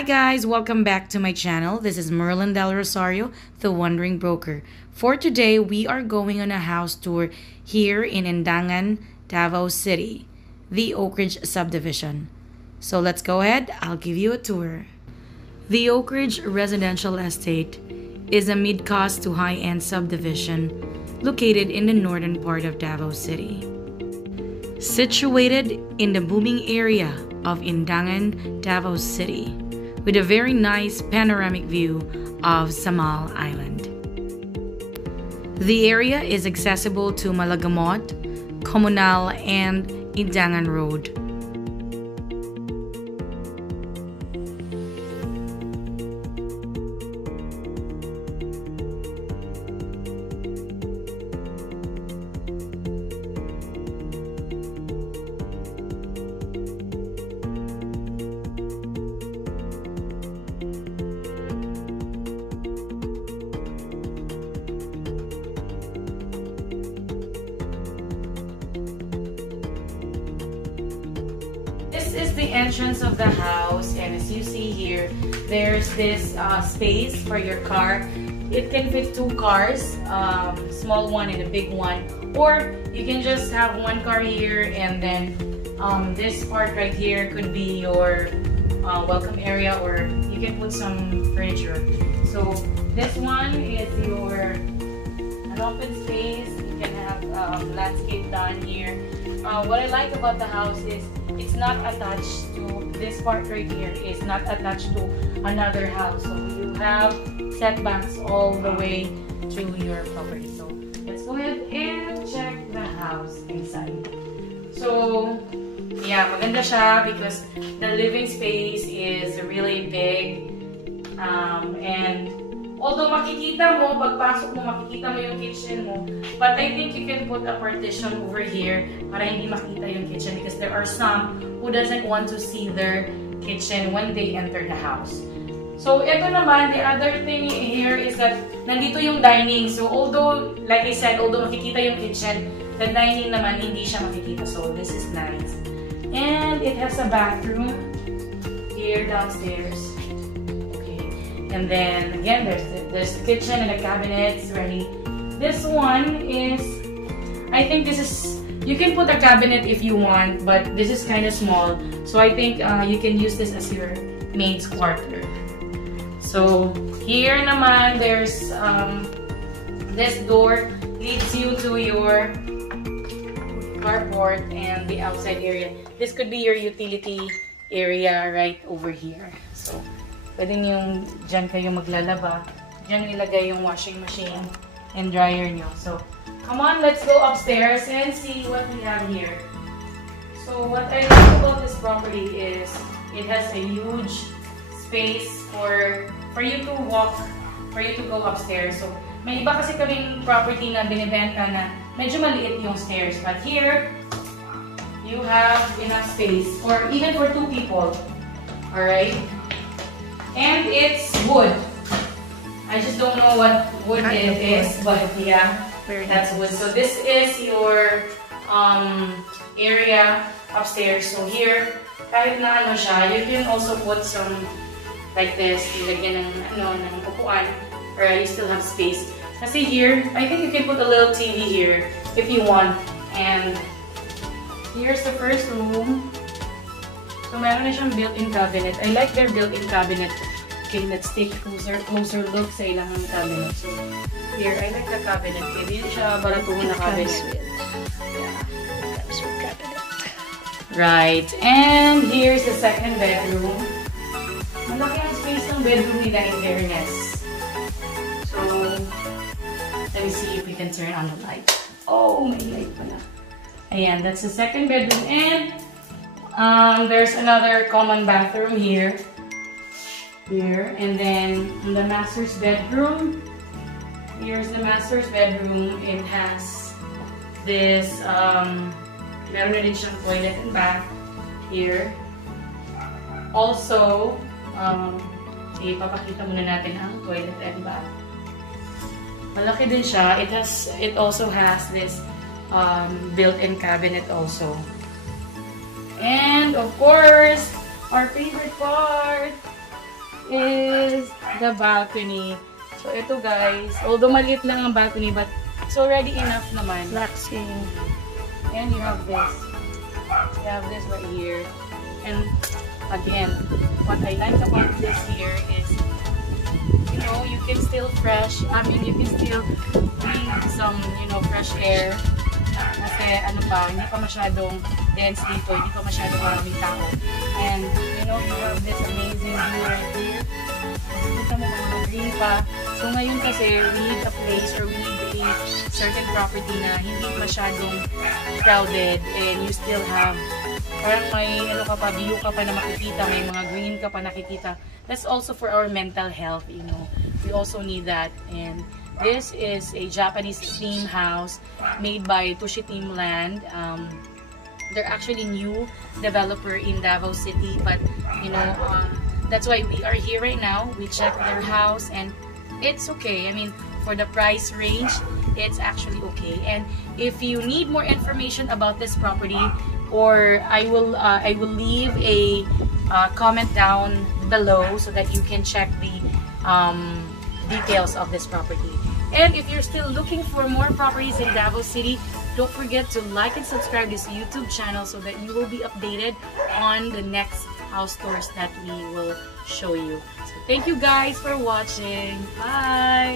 Hi guys, welcome back to my channel. This is Merlin Del Rosario, the Wandering Broker. For today, we are going on a house tour here in Indangan, Davao City, the Oakridge subdivision. So let's go ahead, I'll give you a tour. The Oakridge residential estate is a mid-cost to high-end subdivision located in the northern part of Davao City. Situated in the booming area of Indangan, Davao City, with a very nice panoramic view of Samal Island. The area is accessible to Malagamot, Comunal, and Indangan Road. This is the entrance of the house, and as you see here, there's this space for your car. It can fit two cars, small one and a big one, or you can just have one car here, and then this part right here could be your welcome area, or you can put some furniture. So this one is your an open space. You can have landscape done here. What I like about the house is it's not attached to this part right here. It's not attached to another house, so you have setbacks all the way to your property. So let's go ahead and check the house inside. So yeah, maganda siya because the living space is really big, and although makikita mo, pagpasok mo, makikita mo yung kitchen mo, but I think you can put a partition over here para hindi makita yung kitchen because there are some who doesn't want to see their kitchen when they enter the house. So, ito naman, the other thing here is that nandito yung dining. So, although, like I said, although makikita yung kitchen, the dining naman, hindi siya makikita. So, this is nice. And it has a bathroom here downstairs. And then again, there's the kitchen and the cabinets ready. This one is, I think this is, you can put a cabinet if you want, but this is kind of small. So I think you can use this as your maid's quarter. So here naman, there's this door leads you to your carport and the outside area. This could be your utility area right over here. So pwede nyo, dyan kayo maglalaba. Dyan ilagay yung washing machine and dryer nyo. So, come on, let's go upstairs and see what we have here. So, what I like about this property is it has a huge space for you to walk, for you to go upstairs. So, may iba kasi kaming property na binibenta na medyo maliit yung stairs. But here, you have enough space for even for two people. Alright? And it's wood. I just don't know what wood it is, but yeah, that's wood. So this is your area upstairs. So here, kahit na ano siya, you can also put some like this, ilagyan ng ng upuan, or you still have space. Kasi here, I think you can put a little TV here if you want. And here's the first room. So, meron na siyang built-in cabinet. I like their built-in cabinet. Okay, let's take closer look sa ilang cabinet. So, here, I like the cabinet. Hindi siya baratuhon na cabinet. Yeah, comes with cabinet. Right, and here's the second bedroom. Malaki ang space ng bedroom nila in fairness. So, let me see if we can turn on the light. Oh, may light pala. Ayan, that's the second bedroom. And there's another common bathroom here, and then in the master's bedroom, here's the master's bedroom. It has this, meron na din siyang toilet and bath here. Also, ipapakita muna natin ang toilet and bath. Malaki din siya. It also has this built-in cabinet also. And of course, our favorite part, is the balcony. So ito guys, although maliit lang ang balcony, but it's already enough naman. Relaxing. And you have this. You have this right here. And again, what I like about this here is, you know, you can still you can still breathe some, you know, fresh air. Kasi ano pa, hindi pa masyadong dense dito, hindi pa masyadong maraming tao. And, you know, you have this amazing view right here. Kita mo mga green pa. So ngayon kasi, we need a place or we need a certain property na hindi masyadong crowded and you still have parang may ano ka pa, view ka pa na makikita, may mga green ka pa nakikita. That's also for our mental health, you know. We also need that. And this is a Japanese theme house made by Toshi Tim Land. They're actually new developer in Davao City, but you know, that's why we are here right now. We checked their house and it's okay. I mean, for the price range, it's actually okay. And if you need more information about this property, or I will leave a comment down below so that you can check the details of this property. And if you're still looking for more properties in Davao City, don't forget to like and subscribe this YouTube channel so that you will be updated on the next house tours that we will show you. So thank you guys for watching. Bye!